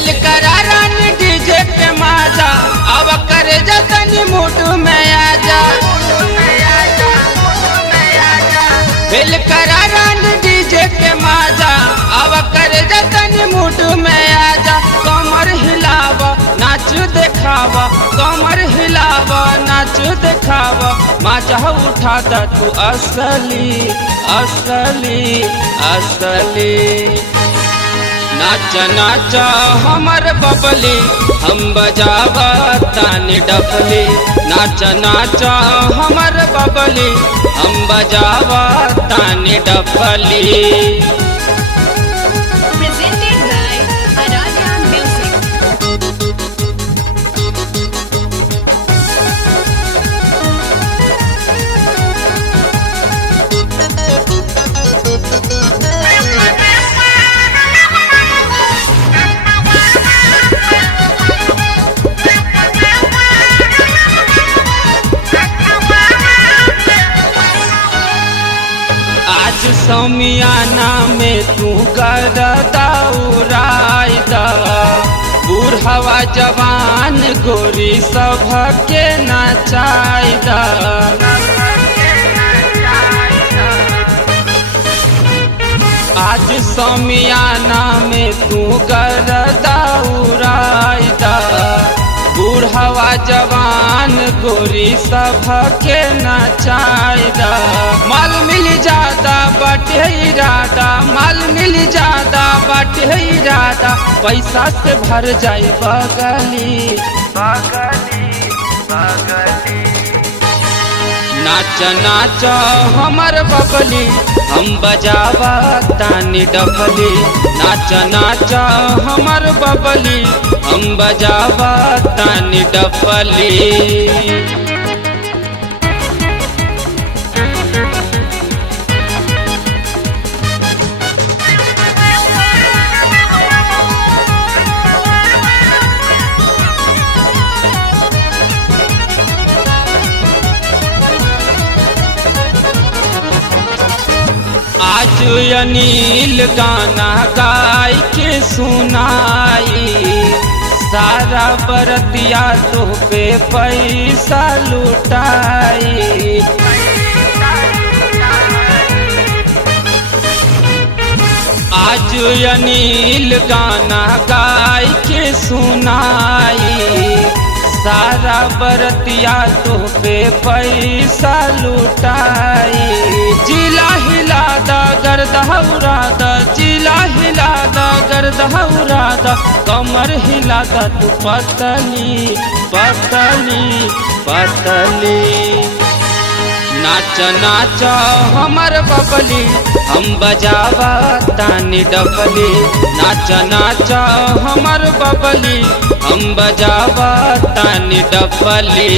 Fail करा रानी DJ पे माजा, अब करे जतनी मूड में आजा। फेल करा रानी डीजे पे माजा, अब करे जतनी मूड में आजा। कमर हिलावा नाच देखावा, कमर हिलावा नाच देखावा। माजा उठा दा तू असली असली असली। नाच नाच हमर बबली, हम बजावा तानी डफली। नाच नाच हमर बबली, हम बजावा तानी डफली। Presented by Aradhya Music. आज समियाना में तू गरदा उड़ाइदा। बूढ़वा जवान गोरी सबके नचाइदा। आज समियाना में तू गरदा उड़ाइदा। बूढ़वा जवान गोरी सबके नचाइदा। माल मिल जादा बाटे इरादा, माल मिल जादा बाटे इरादा। पैसा से भर जाई बगली बगली बगली। नाच नाच हमर बबली, हम बजावा तानी डफली। नाच नाच हमर बबली, हम बजावा तानी डफली। आज अनिल गाना गाय के सुनाई। सारा बरतिया तो पे पैसा लुटाई। आज अनिल गाना गाय के सुनाई। सारा बरतिया तो पे पैसा लुटाई। जिला हिला दा गर्दा उड़ादा, जिला हिला दा गर्दा उड़ादा। कमर हिला दा तू पतली पतली पतली। नाच नाच हमर बबली, हम बजावा तानी डफली। नाच नाच हमर बबली, हम बजावा तानी डफली।